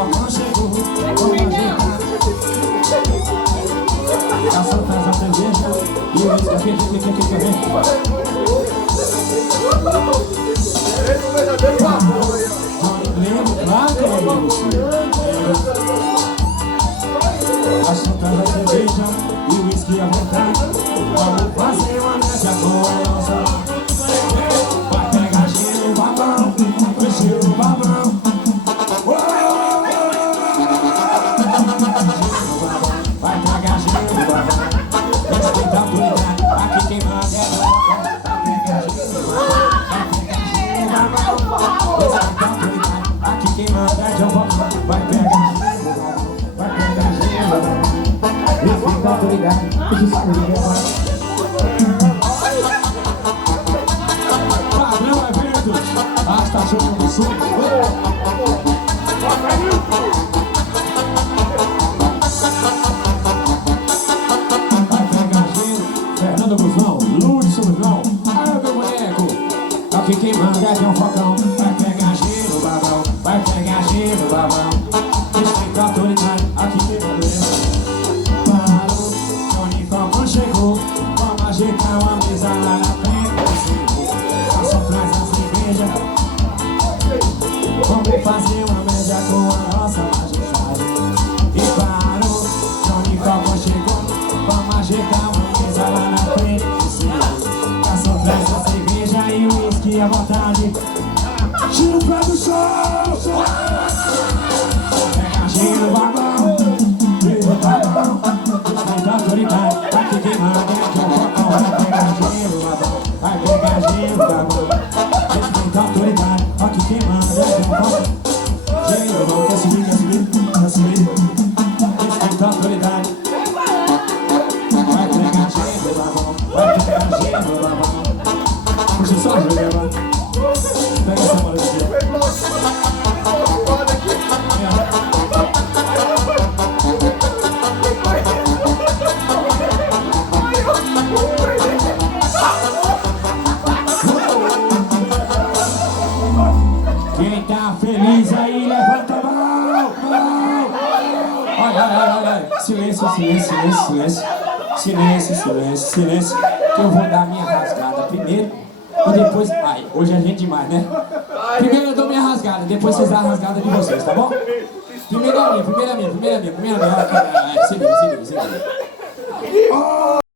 falcão chegou, vamos ajeitar. Caçou traz a cerveja e o uísque aqui. Lembro, claro que é isso. Caçou traz a cerveja e o uísque à vontade. Vamos fazer uma média com a nossa. Vai pegar gelo, babão, vai gelo, babão. Vai pegar gelo, babão. Respeita a autoridade, aqui quem manda é nós. Vai pegar gelo, babão. Respeita a autoridade, aqui quem manda é João Babão. Vai pegar gelo, babão. Vai pegar gelo, babão. Respeita a autoridade, aqui quem manda é nós. Arrasta jogo no sul. Vai pegar gelo, Fernando Busão, Lúcio Busão. Ai, meu boneco, aqui quem manda é João Falcão. Vai pegar gelo, babão. Vai pegar gelo, babão. Respeita a autoridade, aqui quem manda é. Parou, Johnny Falcão chegou. Vamos ajeitar uma mesa lá na frente. Só traz a cerveja. Vamos fazer uma média com a nossa majestade. E parou, Johnny Falcão chegou. Vamos ajeitar uma mesa lá na frente. Só traz a cerveja e o uísque à vontade. Tira o pé do chão. Pega gelo, babão. Gelo, babão. Respeita a autoridade, aqui quem manda é João Falcão. Vai pegar gelo, babão. Vai pegar gelo, babão. Respeita a autoridade, aqui quem manda é João Falcão. Gelo, babão, quer subir, quer subir, quer subir. Respeita a autoridade. Vai pegar gelo, babão. Vai pegar gelo, babão. Puxa só a Juliana. Pega essa bola aqui. Quem tá feliz aí, levanta a mão! Olha. Silêncio. Silêncio. Que eu vou dar minha rasgada primeiro e depois... Ai, hoje é gente demais, né? Primeiro eu dou minha rasgada, depois vocês dão a rasgada de vocês, tá bom? Primeiro a minha. Se liga.